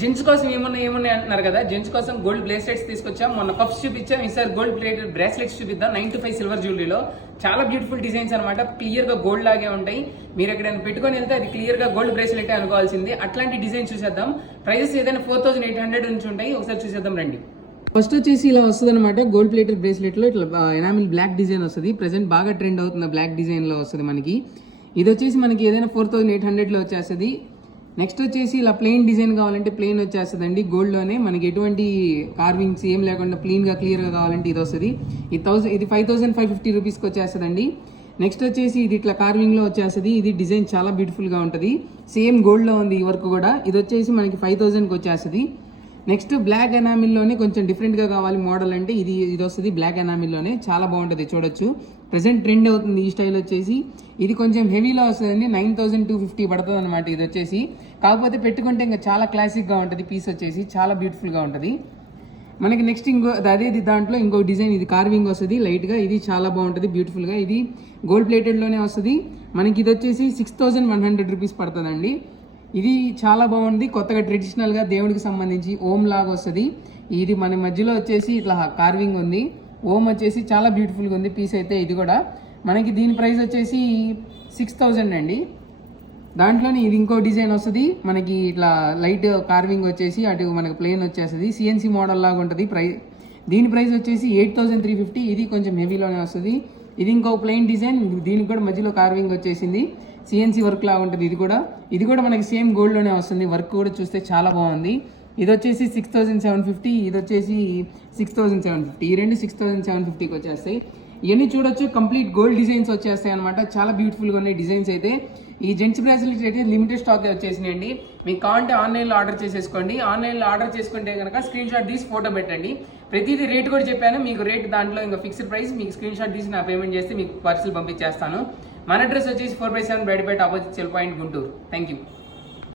Gents కోసం ఏమున్నాయి అంటున్నారు కదా, జెంట్స్ కోసం గోల్డ్ బ్రేస్లెట్స్ తీసుకొచ్చాం. మొన్న కప్స్ చూపించాం, ఈసారి గోల్డ్ ప్లేటెడ్ బ్రేస్లెట్స్ చూపిద్దాం. 9 to 5 సిల్వర్ జ్యువెలరీలో చాలా బ్యూటిఫుల్ డిజైన్స్ అనమాట. క్లియర్ గా గోల్డ్ లాగే ఉంటాయి. మీరు ఎక్కడైనా పెట్టుకొని వెళ్తే అది క్లియర్ గా గోల్డ్ బ్రేస్లెట్ అనుకోవాల్సింది. అట్లాంటి డిజైన్ చూసేద్దాం. ప్రైజెస్ ఏదైనా 4800 నుంచి ఉంటాయి. ఒకసారి చూసేద్దాం రండి. ఫస్ట్ వచ్చేసి ఇలా వస్తుంది అనమాట. గోల్డ్ ప్లేటెడ్ బ్రేస్లెట్ లో ఇట్లా ఎనామిల్ బ్లాక్ డిజైన్ వస్తుంది. ప్రెసెంట్ బాగా ట్రెండ్ అవుతుంది బ్లాక్ డిజైన్ లో వస్తుంది మనకి. ఇది వచ్చేసి మనకి ఏదైనా 4800 లో వచ్చేస్తుంది. నెక్స్ట్ వచ్చేసి ఇలా ప్లెయిన్ డిజైన్ కావాలంటే ప్లెయిన్ వచ్చేస్తుందండి. గోల్డ్లోనే మనకి ఎటువంటి కార్వింగ్స్ ఏం లేకుండా క్లీన్గా క్లియర్గా కావాలంటే ఇది వస్తుంది. ఇది 5550 రూపీస్కి వచ్చేస్తుందండి. నెక్స్ట్ వచ్చేసి ఇది ఇట్లా కార్వింగ్లో వచ్చేస్తుంది. ఇది డిజైన్ చాలా బ్యూటిఫుల్గా ఉంటుంది. సేమ్ గోల్డ్లో ఉంది ఈ వర్క్ కూడా. ఇది వచ్చేసి మనకి 5000కి వచ్చేస్తుంది. నెక్స్ట్ బ్లాక్ ఎనామిల్లోనే కొంచెం డిఫరెంట్గా కావాలి మోడల్ అంటే ఇది వస్తుంది. బ్లాక్ ఎనామిల్లోనే చాలా బాగుంటుంది, చూడొచ్చు. ప్రెసెంట్ ట్రెండ్ అవుతుంది ఈ స్టైల్ వచ్చేసి. ఇది కొంచెం హెవీలో వస్తుందండి. 9250 పడుతుంది అనమాట ఇది వచ్చేసి. కాకపోతే పెట్టుకుంటే ఇంకా చాలా క్లాసిక్గా ఉంటుంది. పీస్ వచ్చేసి చాలా బ్యూటిఫుల్గా ఉంటుంది. మనకి నెక్స్ట్ అదే దాంట్లో ఇంకో డిజైన్, ఇది కార్వింగ్ వస్తుంది లైట్గా. ఇది చాలా బాగుంటుంది బ్యూటిఫుల్గా. ఇది గోల్డ్ ప్లేటెడ్లోనే వస్తుంది. మనకి ఇది వచ్చేసి 6100 రూపీస్ పడుతుందండి. ఇది చాలా బాగుంది. కొత్తగా ట్రెడిషనల్గా దేవుడికి సంబంధించి ఓం లాగా వస్తుంది. ఇది మన మధ్యలో వచ్చేసి ఇట్లా కార్వింగ్ ఉంది. ఓం వచ్చేసి చాలా బ్యూటిఫుల్గా ఉంది పీస్ అయితే. ఇది కూడా మనకి దీని ప్రైస్ వచ్చేసి 6000 అండి. దాంట్లోనే ఇది ఇంకో డిజైన్ వస్తుంది మనకి. ఇట్లా లైట్ కార్వింగ్ వచ్చేసి అటు మనకి ప్లెయిన్ వచ్చేస్తుంది. సిఎన్సి మోడల్ లాగా ఉంటుంది. దీని ప్రైస్ వచ్చేసి 8350. ఇది కొంచెం హెవీలోనే వస్తుంది. ఇది ఇంకో ప్లెయిన్ డిజైన్. దీనికి కూడా మధ్యలో కార్వింగ్ వచ్చేసింది. సిఎన్సి వర్క్ లాగా ఉంటుంది. ఇది కూడా మనకి సేమ్ గోల్డ్లోనే వస్తుంది. వర్క్ కూడా చూస్తే చాలా బాగుంది. ఇది వచ్చేసి 6750. ఇది వచ్చేసి 6750. ఈ రెండు 6750కి వచ్చేస్తాయి. ఇవన్నీ చూడొచ్చు, కంప్లీట్ గోల్డ్ డిజైన్స్ వచ్చేస్తాయి అనమాట. చాలా బ్యూటిఫుల్గా ఉన్నాయి డిజైన్స్ అయితే. ఈ జెంట్స్ బ్రాస్లెట్స్ అయితే లిమిటెడ్ స్టాక్ వచ్చేసినాయండి. మీకు కావాలంటే ఆన్లైన్లో ఆర్డర్ చేసేసుకోండి. ఆన్లైన్లో ఆర్డర్ చేసుకుంటే కనుక స్క్రీన్ షాట్ తీసి ఫోటో పెట్టండి. ప్రతిదీ రేట్ కూడా చెప్పాను మీకు. రేట్ దాంట్లో ఇంకా ఫిక్స్డ్ ప్రైస్. మీకు స్క్రీన్ షాట్ తీసి నా పేమెంట్ చేస్తే మీకు పార్సిల్ పంపించేస్తాను. మన అడ్రస్ వచ్చేసి 4/7 Bayatapeta, opposite cell point, Guntur. Thank you.